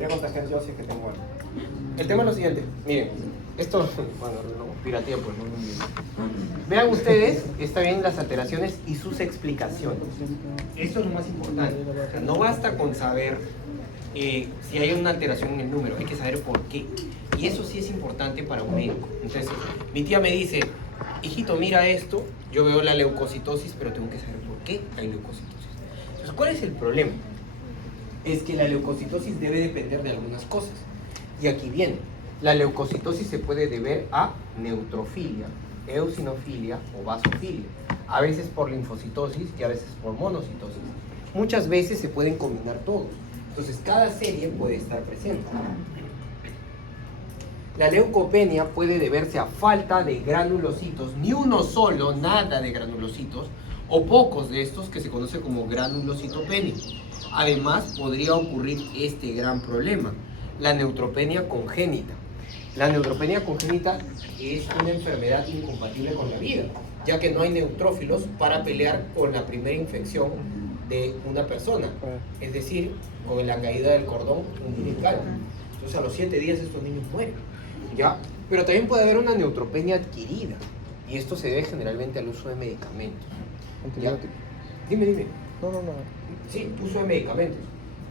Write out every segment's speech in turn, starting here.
Voy a contagiar yo si es que tengo algo. El tema es lo siguiente, miren, esto, bueno, no, piratea pues, no. Vean ustedes, está bien, las alteraciones y sus explicaciones. Esto es lo más importante. O sea, no basta con saber si hay una alteración en el número, hay que saber por qué. Y eso sí es importante para un médico. Entonces, mi tía me dice, hijito, mira esto, yo veo la leucocitosis, pero tengo que saber por qué hay leucocitosis. Entonces, ¿cuál es el problema? Es que la leucocitosis debe depender de algunas cosas. Y aquí viene, la leucocitosis se puede deber a neutrofilia, eosinofilia o basofilia. A veces por linfocitosis y a veces por monocitosis. Muchas veces se pueden combinar todos. Entonces, cada serie puede estar presente. La leucopenia puede deberse a falta de granulocitos, ni uno solo, nada de granulocitos, o pocos de estos que se conoce como granulocitopenia. Además, podría ocurrir este gran problema, la neutropenia congénita. La neutropenia congénita es una enfermedad incompatible con la vida, ya que no hay neutrófilos para pelear con la primera infección de una persona, es decir, con la caída del cordón umbilical. Entonces, a los 7 días estos niños mueren, ¿ya? Pero también puede haber una neutropenia adquirida, y esto se debe generalmente al uso de medicamentos. ¿Ya? Dime. No. Sí, uso de medicamentos.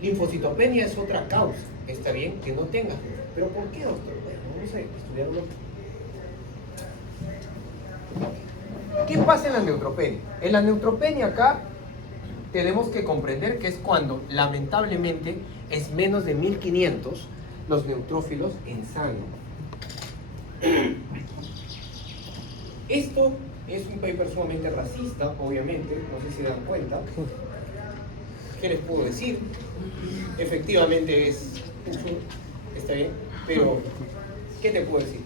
Linfocitopenia es otra causa. Está bien que no tengas. ¿Pero por qué, doctor? Bueno, vamos a estudiarlo. ¿Qué pasa en la neutropenia? En la neutropenia acá tenemos que comprender que es cuando, lamentablemente, es menos de 1500 los neutrófilos en sangre. Esto es un paper sumamente racista, obviamente, no sé si se dan cuenta. ¿Qué les puedo decir? Efectivamente está bien, pero ¿qué te puedo decir?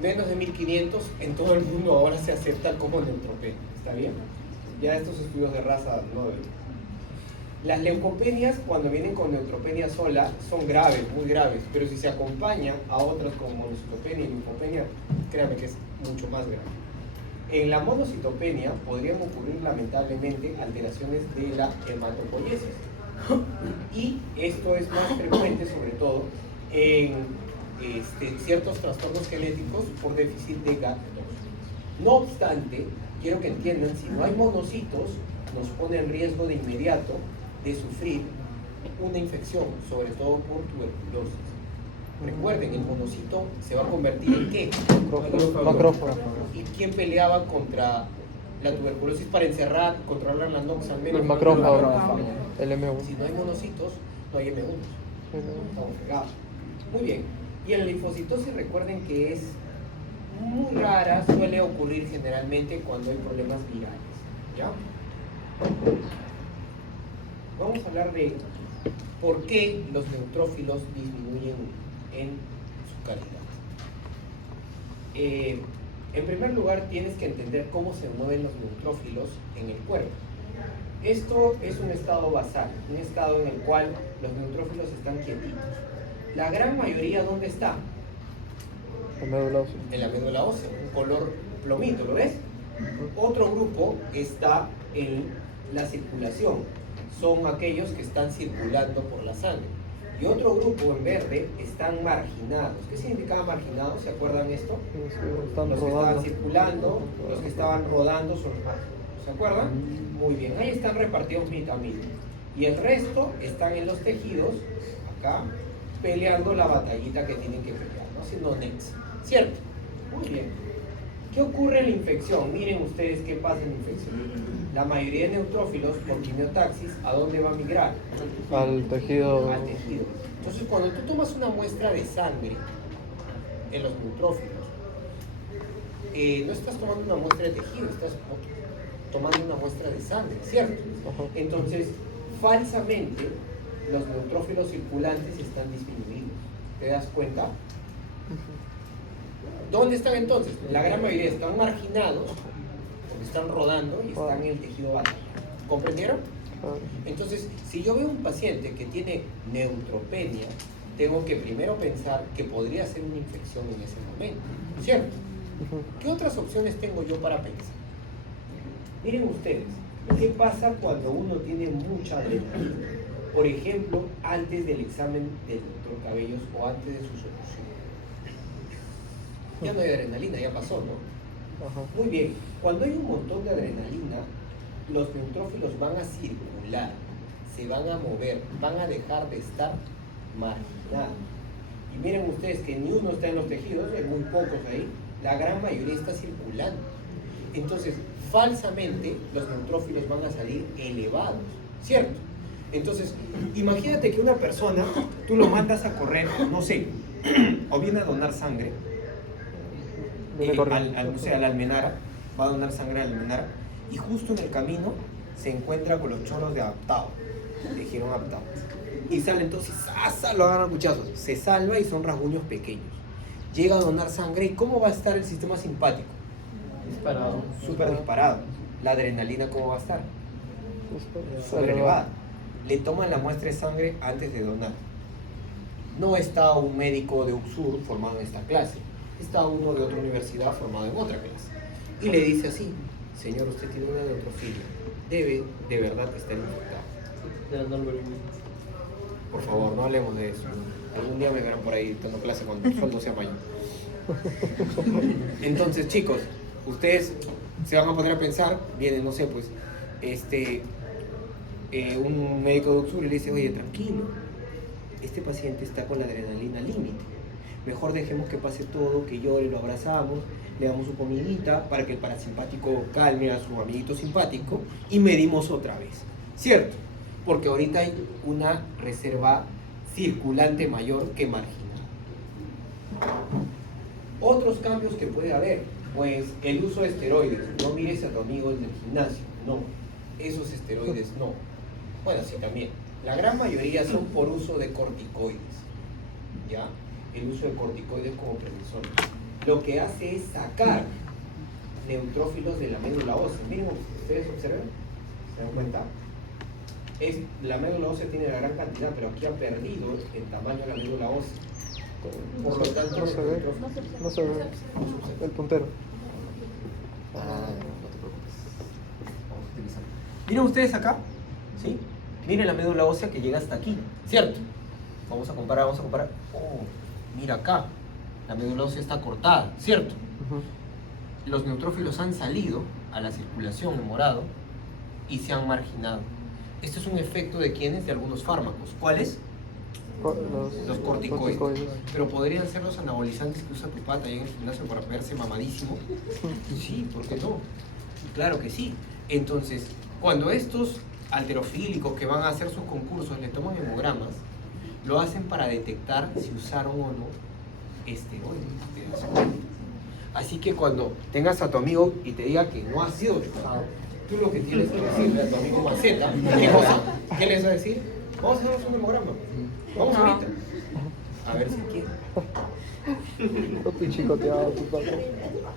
Menos de 1500 en todo el mundo ahora se acepta como neutropenia, ¿está bien? Ya estos estudios de raza no deben. Las leucopenias, cuando vienen con neutropenia sola, son graves, muy graves, pero si se acompaña a otras como monocitopenia y linfopenia, créanme que es mucho más grave. En la monocitopenia podrían ocurrir lamentablemente alteraciones de la hematopoiesis. Y esto es más frecuente sobre todo en ciertos trastornos genéticos por déficit de GAT2. No obstante, quiero que entiendan, si no hay monocitos, nos pone en riesgo de inmediato de sufrir una infección, sobre todo por tuberculosis. Recuerden, el monocito se va a convertir en ¿qué? Macrófago. ¿Y quién peleaba contra la tuberculosis para encerrar, controlar la nox al menos? El macrófago, el M1. Si no hay monocitos, no hay M1. Estamos fregados. Muy bien. Y en la linfocitosis recuerden que es muy rara, suele ocurrir generalmente cuando hay problemas virales. ¿Ya? Vamos a hablar de por qué los neutrófilos disminuyen en su calidad. En primer lugar, tienes que entender cómo se mueven los neutrófilos en el cuerpo. Esto es un estado basal, un estado en el cual los neutrófilos están quietitos. La gran mayoría, ¿dónde está? La médula ósea. En la médula ósea, un color plomito, ¿lo ves? Otro grupo está en la circulación, son aquellos que están circulando por la sangre. Y otro grupo en verde están marginados. ¿Qué significaba marginados? ¿Se acuerdan esto? Están los que rodando. estaban circulando, los que estaban rodando son los marginados. ¿Se acuerdan? Muy bien, ahí están repartidos mitad. Y el resto están en los tejidos, acá, peleando la batallita que tienen que pelear, ¿no? Haciendo nex. ¿Cierto? Muy bien. ¿Qué ocurre en la infección? Miren ustedes qué pasa en la infección. La mayoría de neutrófilos por quimiotaxis, ¿a dónde va a migrar? Al tejido. Al tejido. Entonces, cuando tú tomas una muestra de sangre en los neutrófilos, no estás tomando una muestra de tejido, estás tomando una muestra de sangre, ¿cierto? Entonces, falsamente, los neutrófilos circulantes están disminuidos. ¿Te das cuenta? ¿Dónde están entonces? La gran mayoría están marginados, porque están rodando y están en el tejido basal. ¿Comprendieron? Entonces, si yo veo un paciente que tiene neutropenia, tengo que primero pensar que podría ser una infección en ese momento, ¿cierto? ¿Qué otras opciones tengo yo para pensar? Miren ustedes, ¿qué pasa cuando uno tiene mucha adrenalina? Por ejemplo, antes del examen del doctor Cabellos o antes de su solución. Ya no hay adrenalina, ya pasó, ¿no? Ajá. Muy bien, cuando hay un montón de adrenalina, los neutrófilos van a circular, se van a mover, van a dejar de estar marginados. Y miren ustedes que ni uno está en los tejidos, hay muy pocos ahí, la gran mayoría está circulando. Entonces, falsamente, los neutrófilos van a salir elevados, ¿cierto? Entonces, imagínate que una persona, tú lo mandas a correr, no sé, o viene a donar sangre, no sé, a la Almenara, va a donar sangre a la Almenara, y justo en el camino se encuentra con los choros de adaptado, de girón adaptado. Y sale entonces, ¡zasa!, lo agarran a cuchazos, se salva y son rasguños pequeños. Llega a donar sangre, ¿y cómo va a estar el sistema simpático? Disparado. Súper disparado. La adrenalina, ¿cómo va a estar? Súper elevada. Le toman la muestra de sangre antes de donar. No está un médico de UXUR formado en esta clase, está uno de otra universidad formado en otra clase. Y le dice así: señor, usted tiene una neutrofilia, debe de verdad estar infectado. Ya no lo veré. Por favor, no hablemos de eso. Algún día me verán por ahí dando clase cuando el sueldo sea mayor. Entonces, chicos, ustedes se van a poner a pensar, viene, no sé, pues, un médico de UXUR y le dice: oye, tranquilo, este paciente está con la adrenalina límite. Mejor dejemos que pase todo, que llore, lo abrazamos, le damos su comidita para que el parasimpático calme a su amiguito simpático y medimos otra vez. ¿Cierto? Porque ahorita hay una reserva circulante mayor que marginal. Otros cambios que puede haber, pues el uso de esteroides. No mires a tu amigo en el gimnasio, no. Esos esteroides no. Bueno, sí, también. La gran mayoría son por uso de corticoides. ¿Ya? El uso de corticoides como prednisona. Lo que hace es sacar neutrófilos de la médula ósea. Miren, ustedes observen, ¿se dan cuenta? La médula ósea tiene la gran cantidad, pero aquí ha perdido el tamaño de la médula ósea. Por lo tanto, no se ve, no se ve el puntero. No te preocupes. Vamos a utilizarlo. Miren ustedes acá, ¿sí? Miren la médula ósea que llega hasta aquí, ¿cierto? Vamos a comparar. Oh, mira acá, la médula ósea está cortada, ¿cierto? Los neutrófilos han salido a la circulación en morado y se han marginado. Esto es un efecto de ¿quiénes? De algunos fármacos. ¿Cuáles? Los corticoides. Pero podrían ser los anabolizantes que usa tu pata ahí en el gimnasio para verse mamadísimo. Sí, ¿por qué no? Claro que sí. Entonces, cuando estos halterofílicos que van a hacer sus concursos le toman hemogramas, lo hacen para detectar si usaron o no esteroides. ¿Te das cuenta? Así que cuando tengas a tu amigo y te diga que no ha sido chuzado, tú lo que tienes que decirle a tu amigo Maceta, ¿qué cosa? ¿Qué le vas a decir? Vamos a hacernos un hemograma. Vamos ahorita. A ver si quiere. No estoy chicoteado, tu papá.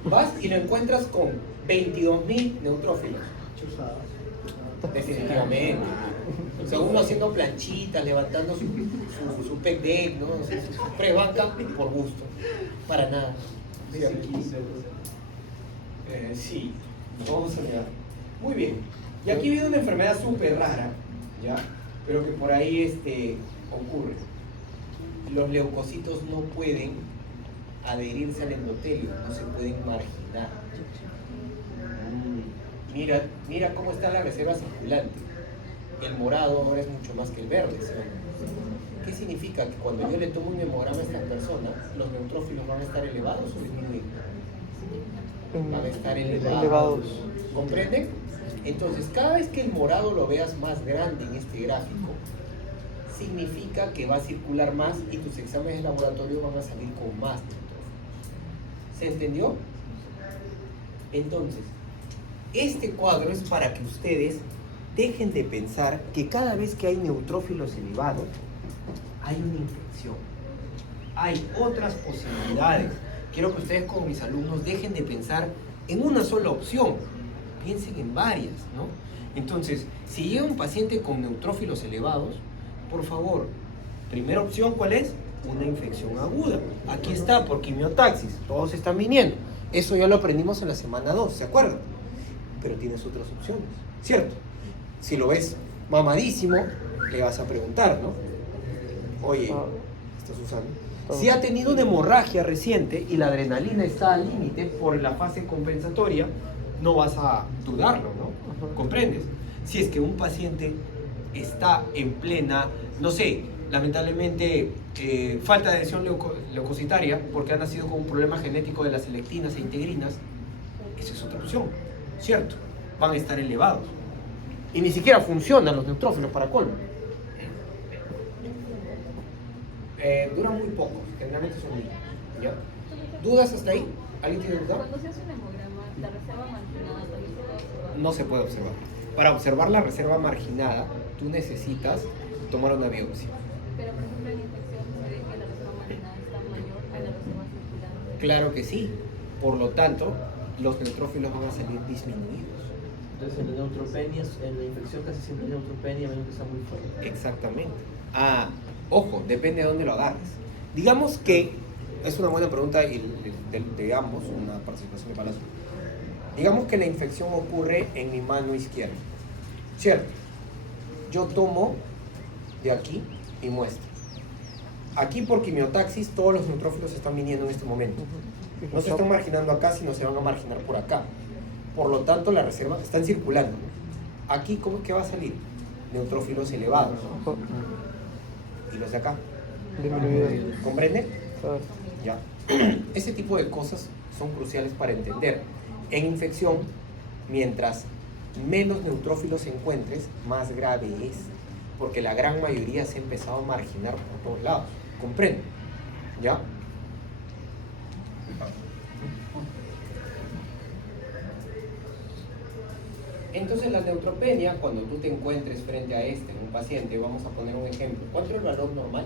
Vas y lo encuentras con 22.000 neutrófilos. Definitivamente. O sea, uno haciendo planchitas, levantando su pec deck, ¿no? O sea, su pre-banca por gusto. Para nada. Mira, sí, vamos a mirar. Muy bien. Y aquí viene una enfermedad súper rara, ¿ya? Pero que por ahí ocurre. Los leucocitos no pueden adherirse al endotelio, no se pueden marginar. Mira cómo está la reserva circulante. El morado ahora es mucho más que el verde, ¿sí? ¿Qué significa? Que cuando yo le tomo un hemograma a esta persona, los neutrófilos van a estar elevados o disminuidos. Van a estar elevados. ¿Comprenden? Entonces, cada vez que el morado lo veas más grande en este gráfico, significa que va a circular más y tus exámenes de laboratorio van a salir con más neutrófilos. ¿Se entendió? Entonces, este cuadro es para que ustedes dejen de pensar que cada vez que hay neutrófilos elevados, hay una infección. Hay otras posibilidades. Quiero que ustedes como mis alumnos dejen de pensar en una sola opción. Piensen en varias, ¿no? Entonces, si llega un paciente con neutrófilos elevados, por favor, primera opción, ¿cuál es? Una infección aguda. Aquí está, por quimiotaxis. Todos están viniendo. Eso ya lo aprendimos en la semana 2, ¿se acuerdan? Pero tienes otras opciones, ¿cierto? Si lo ves mamadísimo, le vas a preguntar, ¿no? Oye, Ah. ¿estás usando? Ah. Si ha tenido una hemorragia reciente y la adrenalina está al límite por la fase compensatoria, no vas a dudarlo, ¿no? Ajá. ¿Comprendes? Si es que un paciente está en plena, no sé, lamentablemente falta de adhesión leucocitaria porque ha nacido con un problema genético de las selectinas e integrinas, esa es otra opción, ¿cierto? Van a estar elevados. Y ni siquiera funcionan los neutrófilos para colmo. Duran muy poco, generalmente son niños. ¿Ya? ¿Dudas hasta ahí? ¿Alguien tiene duda? Cuando se hace un hemograma, la reserva marginada también se puede observar. No se puede observar. Para observar la reserva marginada, tú necesitas tomar una biopsia. Pero, por ejemplo, en infección se ve que la reserva marginada está mayor a la reserva circulante. Claro que sí. Por lo tanto, los neutrófilos van a salir disminuidos. Entonces en la neutropenia, en la infección casi siempre hay neutropenia, menos que está muy fuerte. Exactamente. Ah, ojo, depende de dónde lo agarres. Digamos que, es una buena pregunta y de ambos, una participación de Palacio. Digamos que la infección ocurre en mi mano izquierda. ¿Cierto? Yo tomo de aquí y muestro. Aquí por quimiotaxis todos los neutrófilos están viniendo en este momento. No se están marginando acá, sino se van a marginar por acá. Por lo tanto, la reserva están circulando. Aquí, ¿qué va a salir? Neutrófilos elevados. Ajá. Y los de acá. Disminuido. ¿Comprenden? Claro. Ya. Ese tipo de cosas son cruciales para entender. En infección, mientras menos neutrófilos encuentres, más grave es. Porque la gran mayoría se ha empezado a marginar por todos lados. ¿Comprenden? ¿Ya? Entonces la neutropenia, cuando tú te encuentres frente a en un paciente, vamos a poner un ejemplo. ¿Cuánto es el valor normal?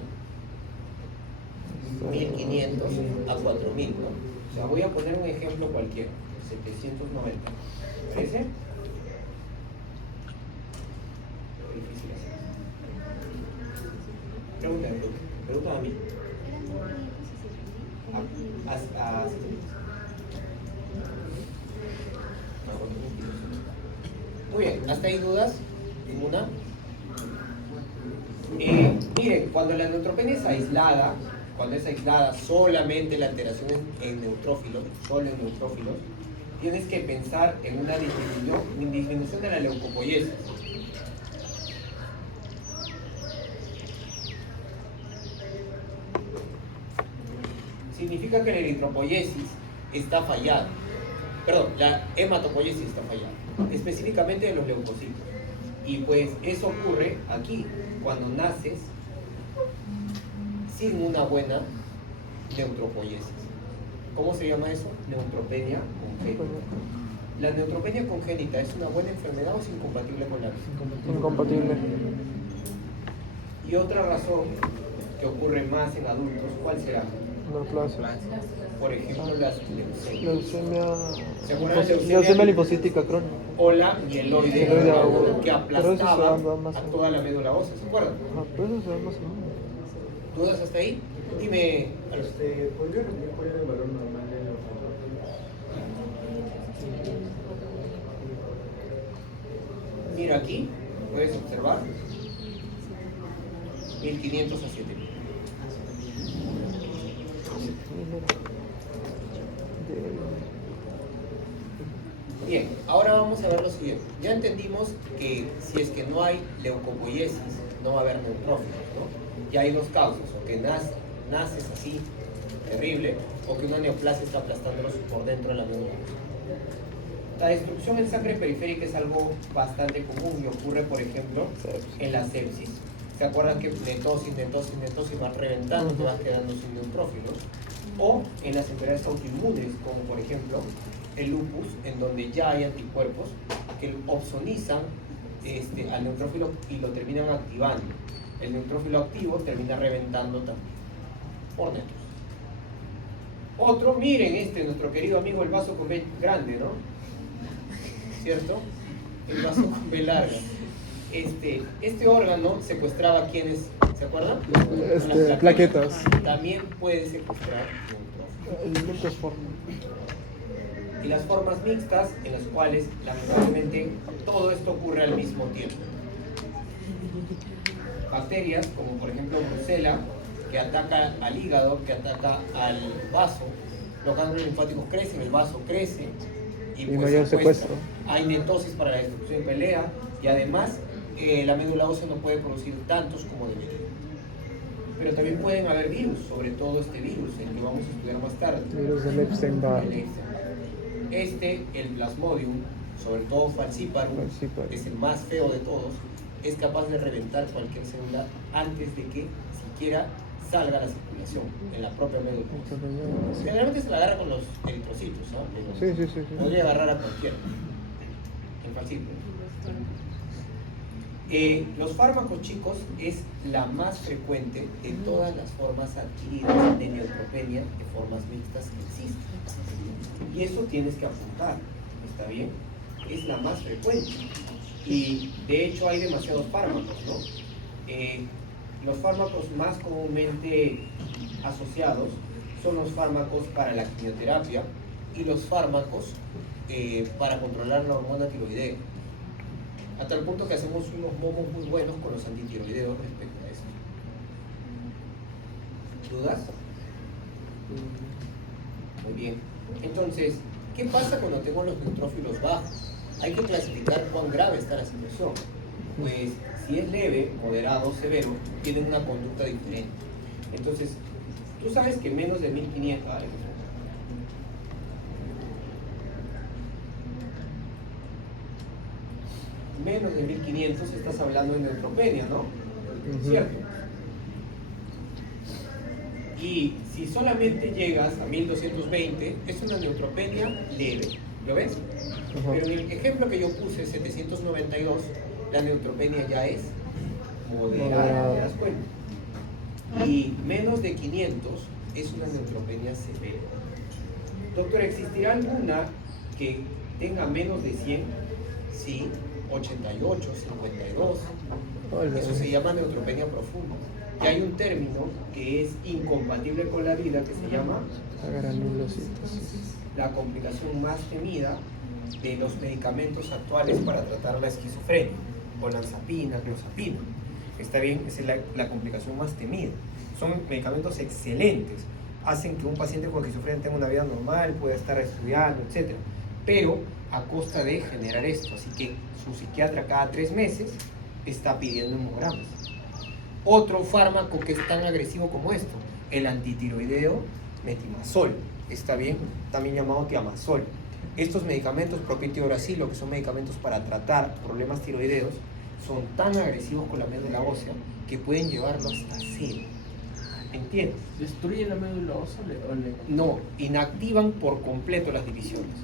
1500 a 4000, ¿no? O sea, voy a poner un ejemplo cualquiera, 790. ¿Me parece? Difícil hacer. Pregúntame, pregúntame a mí. Muy bien, ¿hasta ahí dudas? ¿Ninguna? Miren, cuando la neutropenia es aislada, solamente la alteración en neutrófilos, solo en neutrófilos, tienes que pensar en una disminución de la leucopoiesis. Significa que la eritropoiesis está fallada. Perdón, la hematopoiesis está fallada, específicamente de los leucocitos. Y pues eso ocurre aquí, cuando naces sin una buena neutropoiesis. ¿Cómo se llama eso? Neutropenia congénita. ¿La neutropenia congénita es una buena enfermedad o es incompatible con la vida? Incompatible. Y otra razón que ocurre más en adultos, ¿cuál será? Neoplasia. Por ejemplo, las leucemias. Leucemia. ¿Se acuerdan de Leucemia linfocítica crónica. O la mieloide Mieloide aguda. que Pero eso se aplastaba da más a o toda la médula ósea, ¿se acuerdan? Ah, pero eso se da más o menos. ¿Dudas hasta ahí? Dime, ¿Podría repetir cuál era el valor normal de los mira aquí, puedes observar 1500 a 7000. Bien, ahora vamos a ver lo siguiente. Ya entendimos que si es que no hay leucopoiesis, no va a haber neutrófilos, ¿no? Ya hay dos causas, o que naces así, terrible, o que una neoplasia está aplastándolos por dentro de la médula. La destrucción en sangre periférica es algo bastante común y ocurre, por ejemplo, en la sepsis. ¿Se acuerdan que netosis vas reventando, te vas quedando sin neutrófilos? O en las enfermedades autoinmunes, como por ejemplo el lupus, en donde ya hay anticuerpos que opsonizan al neutrófilo y lo terminan activando. El neutrófilo activo termina reventando también por dentro. Otro, miren nuestro querido amigo el vaso con B grande, ¿no? ¿Cierto? El vaso con B larga. Este órgano secuestraba a quienes, ¿se acuerdan? Las Plaquetas. También puede secuestrar neutrófilos. Muchas formas. Y las formas mixtas, en las cuales lamentablemente todo esto ocurre al mismo tiempo. bacterias como por ejemplo Brucella, que ataca al hígado, que ataca al vaso. Los ganglios linfáticos crecen, el vaso crece y pues mayor secuestro. hay netosis para la destrucción y pelea, y además la médula ósea no puede producir tantos como debería. Pero también pueden haber virus, sobre todo este virus, el que vamos a estudiar más tarde. Virus del Epstein-Barr. El Epstein-Barr. El Plasmodium, sobre todo Falciparum, Falciparum. es el más feo de todos, es capaz de reventar cualquier célula antes de que siquiera salga a la circulación en la propia médula ósea. Generalmente se la agarra con los eritrocitos, ¿no? Pero Sí. podría agarrar a cualquiera. En Falciparum. Los fármacos, chicos, es la más frecuente de todas las formas adquiridas de neutropenia de formas mixtas que existen. Y eso tienes que apuntar, ¿está bien? Es la más frecuente. Y de hecho hay demasiados fármacos, ¿no? Los fármacos más comúnmente asociados son los fármacos para la quimioterapia y los fármacos para controlar la hormona tiroidea. A tal punto que hacemos unos momos muy buenos con los antitiroideos respecto a eso. ¿Dudas? Muy bien. Entonces, ¿qué pasa cuando tengo los neutrófilos bajos? Hay que clasificar cuán grave está la situación. Pues, si es leve, moderado, severo, tienen una conducta diferente. Entonces, tú sabes que menos de 1500... menos de 1500 estás hablando de neutropenia, ¿no? ¿Cierto? Y si solamente llegas a 1220, es una neutropenia leve. ¿Lo ves? Pero en el ejemplo que yo puse, 792, la neutropenia ya es moderada, ¿te das cuenta? Y menos de 500 es una neutropenia severa. Doctor, ¿existirá alguna que tenga menos de 100? Sí. 88, 52, eso se llama neutropenia profunda. Y hay un término que es incompatible con la vida que se llama la complicación más temida de los medicamentos actuales para tratar la esquizofrenia, olanzapina, clozapina. Está bien, esa es la complicación más temida. Son medicamentos excelentes, hacen que un paciente con esquizofrenia tenga una vida normal, pueda estar estudiando, etc. Pero a costa de generar esto, así que su psiquiatra cada 3 meses está pidiendo hemogramas. Otro fármaco que es tan agresivo como esto, el antitiroideo metimazol, está bien, también llamado tiamazol. Estos medicamentos, propitioracilo, que son medicamentos para tratar problemas tiroideos, son tan agresivos con la médula ósea que pueden llevarlo hasta 0. ¿Entiendes? ¿Destruye la médula ósea o le... No, inactivan por completo las divisiones.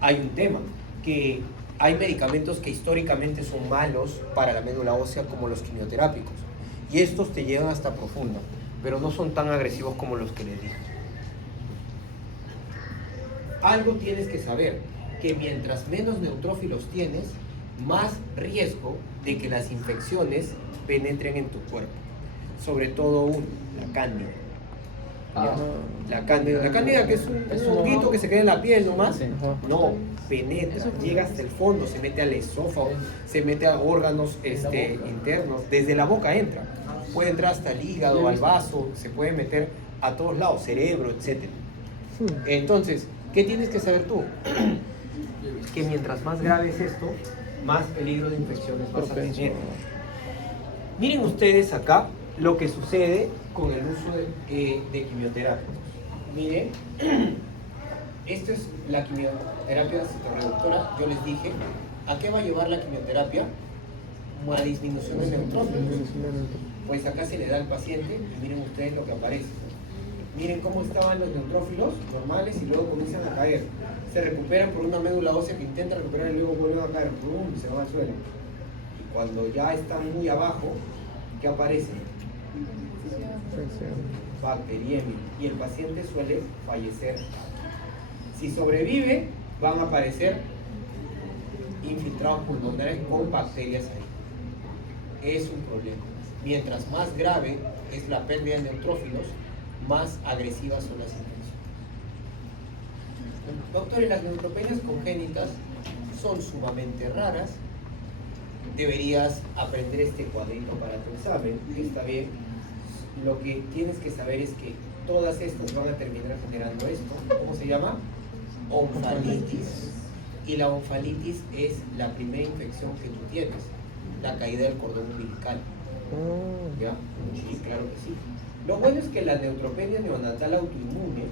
Hay un tema, que hay medicamentos que históricamente son malos para la médula ósea como los quimioterápicos y estos te llegan hasta profunda, pero no son tan agresivos como los que les dije. Algo tienes que saber, que mientras menos neutrófilos tienes, más riesgo de que las infecciones penetren en tu cuerpo, sobre todo la cándida. La cándida que es un honguito que se queda en la piel nomás, no, penetra, llega hasta el fondo, se mete al esófago, se mete a órganos internos, desde la boca entra, puede entrar hasta el hígado, al vaso, se puede meter a todos lados, cerebro, etc. Entonces, ¿qué tienes que saber tú? Que mientras más grave es esto, más peligro de infecciones vas a tener. Miren ustedes acá lo que sucede con el uso de quimioterapia. Miren, esto es la quimioterapia citoreductora. Yo les dije, ¿a qué va a llevar la quimioterapia? A disminución de neutrófilos. Pues acá se le da al paciente y miren ustedes lo que aparece. Miren cómo estaban los neutrófilos normales y luego comienzan a caer. Se recuperan por una médula ósea que intenta recuperar y luego vuelven a caer. ¡Pum! Y se van al suelo. Y cuando ya están muy abajo, ¿qué aparece? Bacteriemia, y el paciente suele fallecer. Si sobrevive, van a aparecer infiltrados pulmonares con bacterias ahí. Es un problema. Mientras más grave es la pérdida de neutrófilos, más agresivas son las infecciones. Doctores, las neutropenias congénitas son sumamente raras deberías aprender este cuadrito para tu examen. Está bien. Lo que tienes que saber es que todas estas van a terminar generando esto. ¿Cómo se llama? Onfalitis. Y la onfalitis es la primera infección que tú tienes, la caída del cordón umbilical. ¿Ya? Sí, claro que sí. Lo bueno es que la neutropenia neonatal autoinmune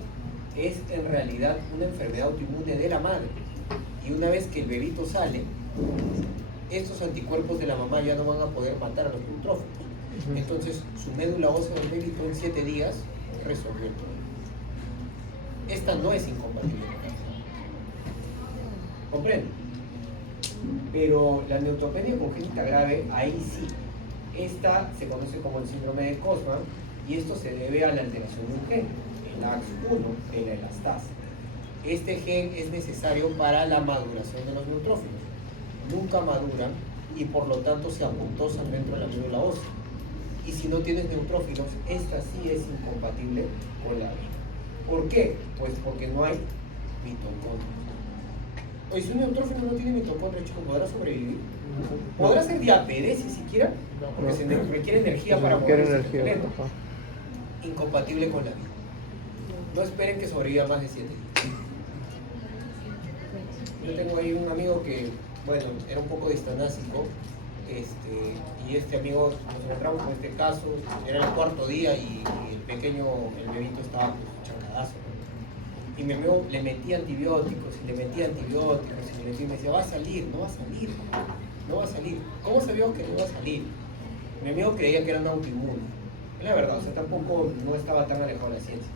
es en realidad una enfermedad autoinmune de la madre. Y una vez que el bebito sale, estos anticuerpos de la mamá ya no van a poder matar a los neutrófilos. Entonces, su médula ósea del bebito en 7 días resolvió el problema. Esta no es incompatible con la vida. ¿Comprende? Pero la neutropenia congénita grave, ahí sí. Esta se conoce como el síndrome de Cosman y esto se debe a la alteración de un gen, el AX1 de la elastasa. Este gen es necesario para la maduración de los neutrófilos. Nunca maduran y por lo tanto se apuntosan dentro de la médula ósea. Y si no tienes neutrófilos, esta sí es incompatible con la vida. ¿Por qué? Pues porque no hay mitocondrias. Oye, si un neutrófilo no tiene mitocondrias, chico, ¿podrá sobrevivir? ¿Podrá ser diapedesis siquiera? Porque se requiere energía para Requiere moverse energía, el esqueleto. ajá. Incompatible con la vida. No esperen que sobreviva más de 7 días. Yo tengo ahí un amigo que, bueno, era un poco distanásico, y este amigo nos encontramos con este caso, era el 4.º día y el pequeño, el bebito estaba pues chancadazo, ¿no? Y mi amigo le metía antibióticos y le metía antibióticos y me decía, va a salir, no va a salir, no va a salir. ¿Cómo sabíamos que no iba a salir? Mi amigo creía que era un autoinmune. Es la verdad, o sea, tampoco no estaba tan alejado de la ciencia.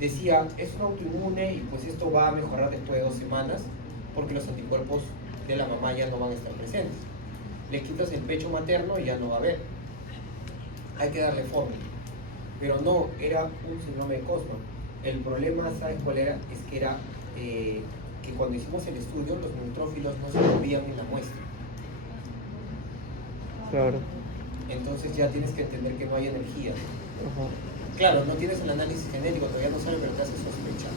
Decía, es un autoinmune y pues esto va a mejorar después de 2 semanas porque los anticuerpos de la mamá ya no van a estar presentes. Le quitas el pecho materno y ya no va a haber. Hay que darle forma. Pero no, era un síndrome de Cosman. El problema, ¿sabes cuál era? Es que era que cuando hicimos el estudio, los neutrófilos no se movían en la muestra. Claro. Entonces ya tienes que entender que no hay energía. Ajá. Claro, no tienes el análisis genético, todavía no sabe, pero te hace sospechar.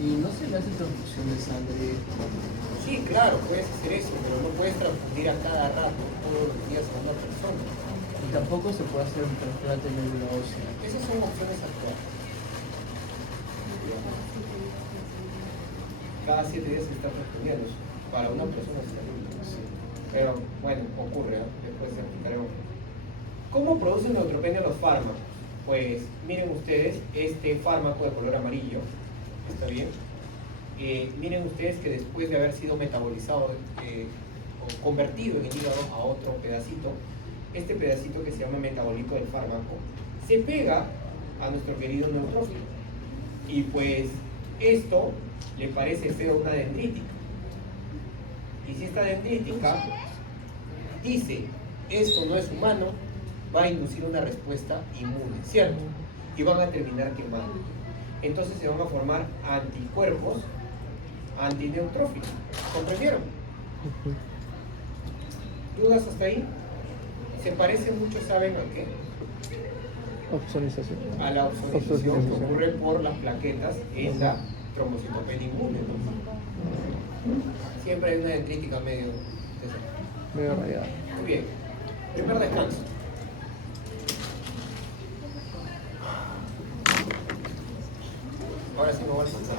¿Y no se le hace transfusión de sangre? Sí, claro, puedes hacer eso, pero no puedes transfundir a cada rato, todos los días a una persona. Y tampoco se puede hacer un trasplante de médula ósea. Esas son opciones actuales. Cada 7 días se está transfundiendo. Para una persona está bien. Pero bueno, ocurre, ¿eh? Después se explicaremos. ¿Cómo producen neutropenia los fármacos? Pues miren ustedes, este fármaco de color amarillo, ¿está bien? Miren ustedes que después de haber sido metabolizado o convertido en el hígado a otro pedacito, este pedacito que se llama metabolito del fármaco, se pega a nuestro querido neutrófilo. Y pues esto le parece feo a una dendrítica. Y si esta dendrítica dice, esto no es humano, va a inducir una respuesta inmune, ¿cierto? Y van a terminar quemando. Entonces se van a formar anticuerpos antineutrófilos. ¿Comprendieron? ¿Dudas hasta ahí? Se parece mucho, ¿saben a qué? Opsonización. A la opsonización que ocurre por las plaquetas en la trombocitopenia inmune, ¿no? Siempre hay una dendrítica medio... Medio rayada. Muy bien. Primer descanso. Ahora sí me voy a alcanzar.